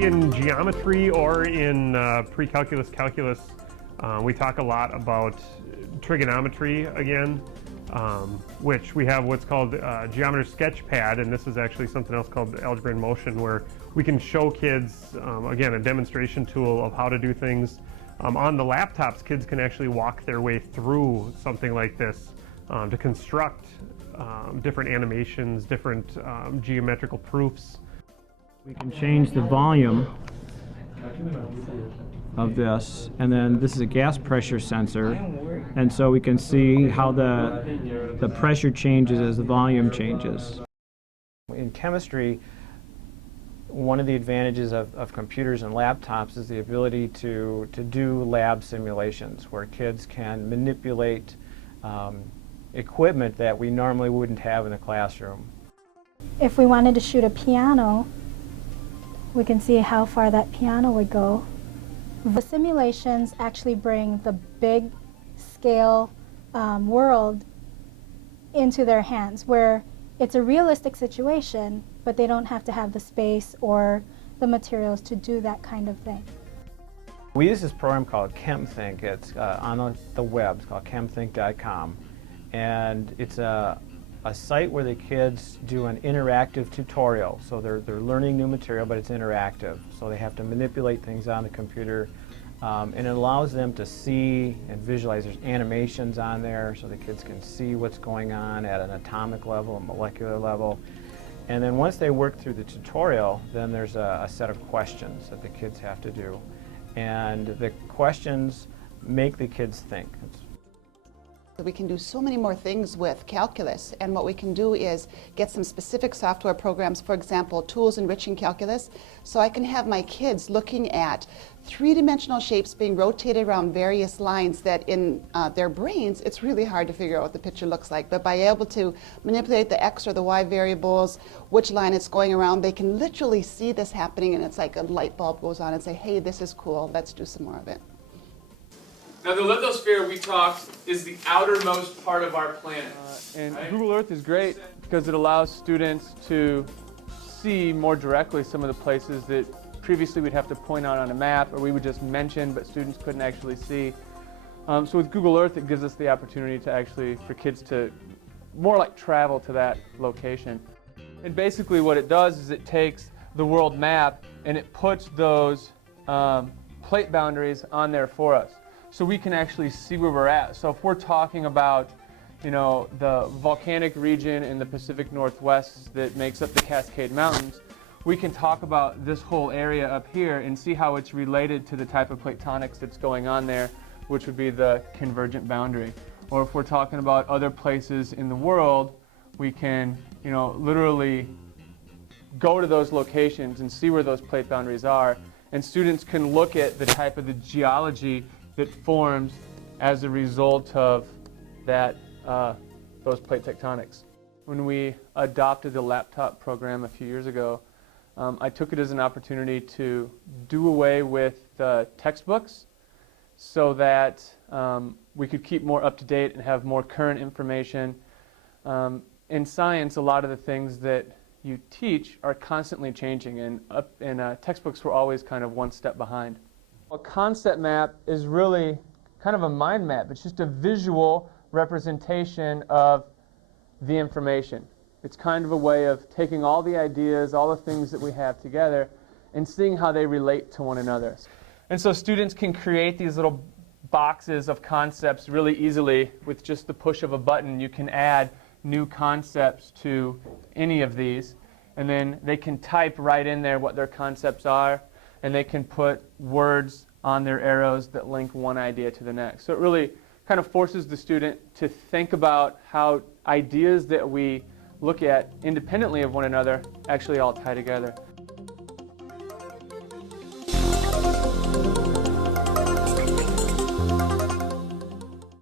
In geometry or in pre-calculus, calculus, we talk a lot about trigonometry again, which we have what's called Geometer Sketchpad, and this is actually something else called Algebra in Motion, where we can show kids, again, a demonstration tool of how to do things. On the laptops, kids can actually walk their way through something like this to construct different animations, different geometrical proofs. We can change the volume of this, and then this is a gas pressure sensor, and so we can see how the pressure changes as the volume changes. In chemistry, one of the advantages of computers and laptops is the ability to do lab simulations where kids can manipulate equipment that we normally wouldn't have in the classroom. If we wanted to shoot a piano, we can see how far that piano would go. The simulations actually bring the big scale world into their hands, where it's a realistic situation, but they don't have to have the space or the materials to do that kind of thing. We use this program called ChemThink. It's on the web. It's called chemthink.com. And it's a site where the kids do an interactive tutorial. So they're learning new material, but it's interactive. So they have to manipulate things on the computer. And it allows them to see and visualize. There's animations on there so the kids can see what's going on at an atomic level, a molecular level. And then once they work through the tutorial, then there's a set of questions that the kids have to do. And the questions make the kids think. We can do so many more things with calculus, and what we can do is get some specific software programs, for example, Tools Enriching Calculus, so I can have my kids looking at three-dimensional shapes being rotated around various lines that in their brains it's really hard to figure out what the picture looks like, but by able to manipulate the X or the Y variables, which line it's going around, they can literally see this happening, and it's like a light bulb goes on and say, hey, this is cool, let's do some more of it. Now the lithosphere we talked is the outermost part of our planet. And right? Google Earth is great because it allows students to see more directly some of the places that previously we'd have to point out on a map, or we would just mention but students couldn't actually see. So with Google Earth it gives us the opportunity to actually, for kids to more like travel to that location. And basically what it does is it takes the world map and it puts those plate boundaries on there for us, so we can actually see where we're at. So if we're talking about, you know, the volcanic region in the Pacific Northwest that makes up the Cascade Mountains, we can talk about this whole area up here and see how it's related to the type of platonics that's going on there, which would be the convergent boundary. Or if we're talking about other places in the world, we can, you know, literally go to those locations and see where those plate boundaries are, and students can look at the type of the geology that forms as a result of that, those plate tectonics. When we adopted the laptop program a few years ago, I took it as an opportunity to do away with the textbooks so that we could keep more up to date and have more current information. In science, a lot of the things that you teach are constantly changing, and textbooks were always kind of one step behind. A concept map is really kind of a mind map. It's just a visual representation of the information. It's kind of a way of taking all the ideas, all the things that we have together, and seeing how they relate to one another. And so students can create these little boxes of concepts really easily with just the push of a button. You can add new concepts to any of these, and then they can type right in there what their concepts are, and they can put words on their arrows that link one idea to the next. So it really kind of forces the student to think about how ideas that we look at independently of one another actually all tie together.